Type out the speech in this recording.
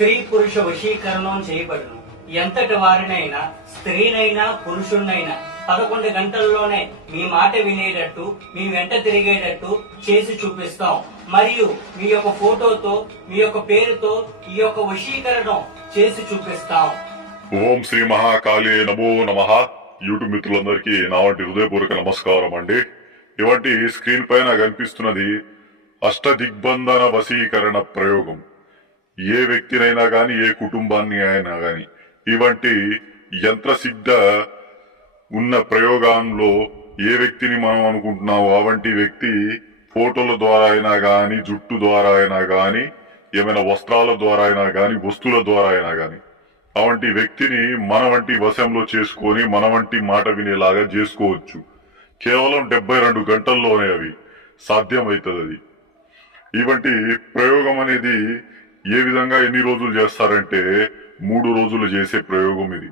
స్త్రీ పురుష వశీకరణం చేయబడును. ఎంతటి వారినైనా, స్త్రీనైనా పురుషుణ్ణైనా 11 గంటల్లోనే మీ మాట వినేటట్టు, మీ వెంట తిరిగేటట్టు చేసి చూపిస్తాం. మరియు మీ యొక్క ఫోటోతో, మీ యొక్క పేరుతో ఈ యొక్క వశీకరణం చేసి చూపిస్తాం. ఓం శ్రీ మహాకాళీ నమో నమః. యూట్యూబ్ మిత్రులందరికీ నా వంటి హృదయపూర్వక నమస్కారం అండి. ఇవంటి స్క్రీన్ పైన కనిపిస్తున్నది అష్టదిగ్బంధన వశీకరణ ప్రయోగం. ఏ వ్యక్తినైనా గాని, ఏ కుటుంబాన్ని అయినా గాని ఇవంటి యంత్రసిద్ధ ఉన్న ప్రయోగంలో ఏ వ్యక్తిని మనం అనుకుంటున్నామో అవంటి వ్యక్తి ఫోటోల ద్వారా అయినా గాని, జుట్టు ద్వారా అయినా గాని, ఏమైనా వస్త్రాల ద్వారా అయినా గాని, వస్తువుల ద్వారా అయినా గాని అవంటి వ్యక్తిని మన వంటి వశంలో చేసుకొని మన వంటి మాట వినేలాగా చేసుకోవచ్చు. కేవలం 72 గంటల్లోనే అవి సాధ్యమవుతుంది. ఇవంటి ప్రయోగం అనేది ఏ విధంగా ఎన్ని రోజులు చేస్తారంటే 3 రోజులు చేసే ప్రయోగం ఇది.